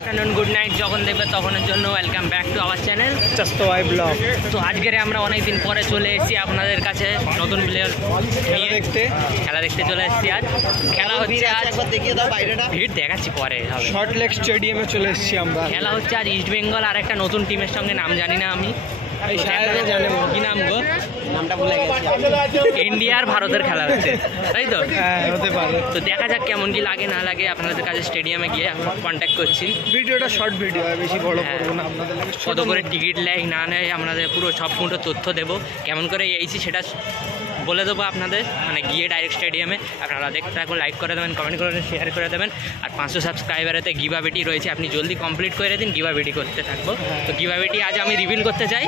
Good night যখন দেখবে তখনের জন্য welcome back to our channel চাস্তোয়াই ব্লগ। তো আজকের আমরা অনেক দিন পরে চলে এসেছি আপনাদের কাছে নতুন প্লেয়ার খেলা দেখতে চলে এসেছি। আজ খেলা হচ্ছে, আজ দেখিয়ে দাও বাইরেটা, ভিড় দেখাচ্ছি পরে। শর্ট লেক স্টেডিয়ামে চলে এসেছি আমরা। খেলা হচ্ছে আজ ইস্ট বেঙ্গল আর একটা নতুন টিমের সঙ্গে, নাম জানি না আমি, কি নাম গো, নামটা ভুলে গেছি। ইন্ডিয়া আর ভারতের খেলা হচ্ছে, তাই তো? হ্যাঁ, হতে পারে। তো দেখা যাক কেমন কি লাগে না লাগে। আপনাদের কাছে স্টেডিয়ামে গিয়ে কন্ট্যাক্ট করছি। ভিডিওটা শর্ট ভিডিও, বেশি বড় করবো না। আপনাদের কত করে টিকিট নেয় না নেয় আপনাদের পুরো সব মুঠো তথ্য দেবো। কেমন করে এইছি সেটা বলে দেবো আপনাদের, মানে গিয়ে ডাইরেক্ট স্টেডিয়ামে। আপনারা দেখতে থাকুন, লাইক করে দেবেন, কমেন্ট করে দেবেন, শেয়ার করে দেবেন। আর 500 সাবস্ক্রাইবারেতে গিভাবেটি রয়েছে, আপনি জলদি কমপ্লিট করে দিন, গিভাবেটি করতে থাকবো। তো গিভাবেটি আজ আমি রিভিল করতে চাই।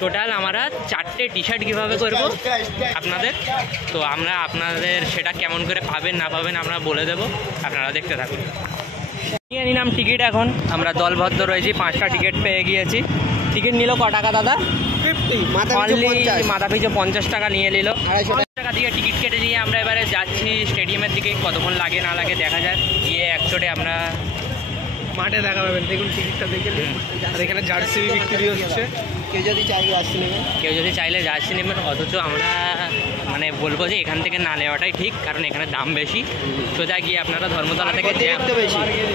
টোটাল আমরা 4টে টি শার্ট কীভাবে করবো আপনাদের, তো আমরা আপনাদের সেটা কেমন করে পাবেন না পাবেন আমরা বলে দেবো, আপনারা দেখতে থাকুন। নিয়ে নিলাম টিকিট, এখন আমরা দলবদ্ধ রয়েছি, 5টা টিকিট পেয়ে গিয়েছি। টিকিট নিল ক টাকা দাদা? 50, মাথা পিছু 50 টাকা নিয়ে নিল। 250 টাকা দিয়ে টিকিট কেটে নিয়ে আমরা এবারে যাচ্ছি স্টেডিয়ামের দিকে। কতক্ষণ লাগে না লাগে দেখা যায়, গিয়ে একচোটে আমরা মাঠে দেখা পাবেন। দেখুন টিকিটটা দেখে নিন। আর এখানে জার্সি বিক্রি হচ্ছে, কেউ যদি চাই জার্সি নেবেন, কেউ যদি চাইলে জার্সি নেবেন। অথচ আমরা মানে বলবো যে এখান থেকে না নেওয়াটাই ঠিক, কারণ এখানে দাম বেশি। সোজা গিয়ে আপনারা ধর্মতলা থেকে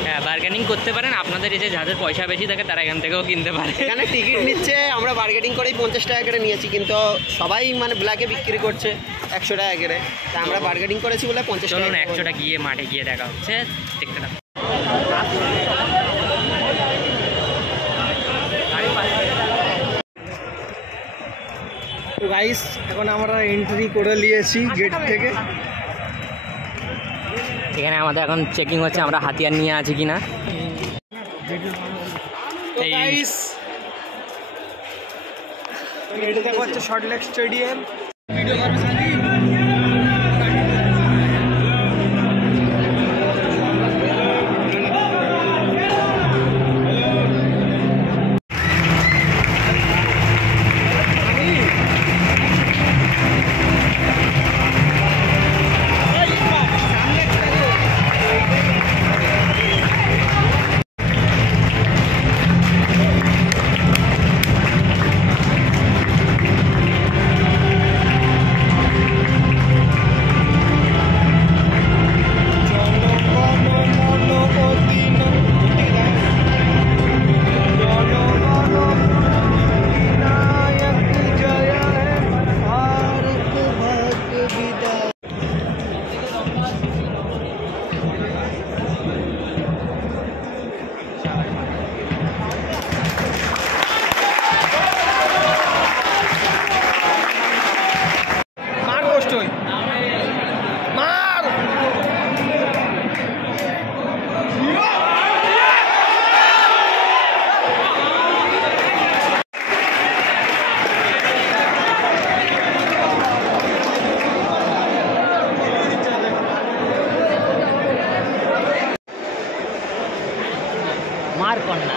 হ্যাঁ বার্গেনিং করতে পারেন। আপনাদের এই যে যাদের পয়সা বেশি থাকে তারা এখান থেকেও কিনতে পারে। এখানে টিকিট নিচ্ছে, আমরা বার্গেনিং করেই 50 টাকা করে নিয়েছি, কিন্তু সবাই মানে ব্ল্যাকে বিক্রি করছে 100 টাকা করে। তা আমরা বার্গেনিং করেছি বলে 50 টাকা। চলুন 100টা গিয়ে মাঠে গিয়ে দেখা হচ্ছে, দেখতে থাকুন। গাইস এখন আমরা এন্ট্রি করে নিয়েছি গেট থেকে। এখানে আমাদের এখন চেকিং হচ্ছে, আমরা হাতিয়ার নিয়ে আছি কিনা। গাইস এটা দেখা হচ্ছে শর্ট লেক স্টেডিয়াম। ভিডিও করবে সাজি। মার কন্যা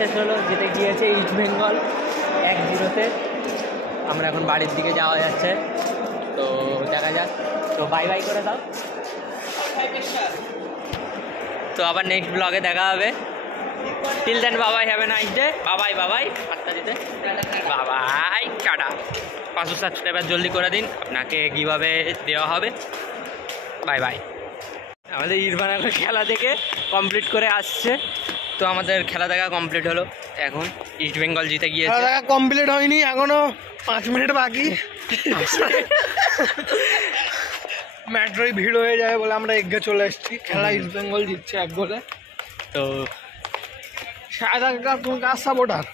শেষ হলো, জিতে গিয়েছে ইস্ট বেঙ্গল 1-0-তে। আমরা এখন বাড়ির দিকে যাওয়া যাচ্ছে, তো দেখা যাক। তো বাই বাই করে দাও। তো আবার নেক্সট ব্লগে দেখা হবে। টিল দেন বাবাই, হ্যাভ এ নাইস ডে। বাবাই বাবাই, আটটা দিতে বাবাই, টাটা। 500 সাবস্ক্রাইবার জলদি করে দিন, আপনাকে কীভাবে দেওয়া হবে। Bye bye. আমাদের ইরফান এখন খেলা দেখে কমপ্লিট করে আসছে। তো আমাদের খেলা দেখা কমপ্লিট হলো, এখন ইস্ট বেঙ্গল জিতে গিয়েছে। খেলা দেখা কমপ্লিট হয়নি, এখনো 5 মিনিট বাকি। ম্যাট্রোই ভিড় হয়ে যাবে বলে আমরা এগিয়ে চলে এসেছি। খেলা ইস্ট বেঙ্গল জিতছে 1 গোলে। তো শায়দ তুমি কার সাপোর্টার?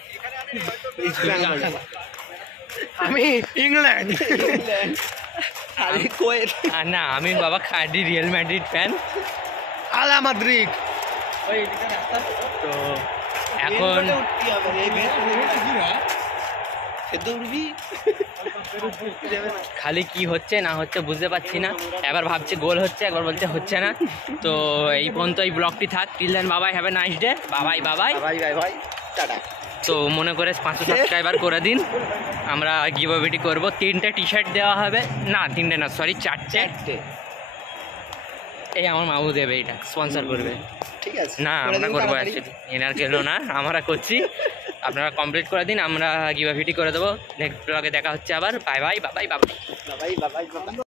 আমি ইংল্যান্ড। না, আমি বাবা খাঁটি রিয়েল ম্যাড্রিড ফ্যান। আলা মাদ্রিদ। তো এখন খালি কি হচ্ছে না হচ্ছে বুঝতে পারছি না। এবার ভাবছে গোল হচ্ছে, একবার বলছে হচ্ছে না। তো এই পর্যন্ত এই ব্লগটি থাক। টিল দেন বাবাই, হ্যাভ এ নাইস ডে। বাবাই বাবাই ভাই ভাই ভাই, টাটা। তো মনে করে 500 সাবস্ক্রাইবার করে দিন। আমরা গিভঅ্যাওয়ে করবো। 3টে টি শার্ট দেওয়া হবে, না 3টে না, সরি 4টে। এই আমার মামু দেবে, এটা স্পন্সর করবে। ঠিক আছে, না আমরা করবো, অ্যাকচুয়ালি এনার গেলো না, আমরা করছি। আপনারা কমপ্লিট করে দিন, আমরা গিভঅ্যাওয়ে করে দেবো। নেক্সট ব্লগে দেখা হচ্ছে আবার। বাই বাই বাবাই বাবাই। বাবাই বাবাই বাবাই।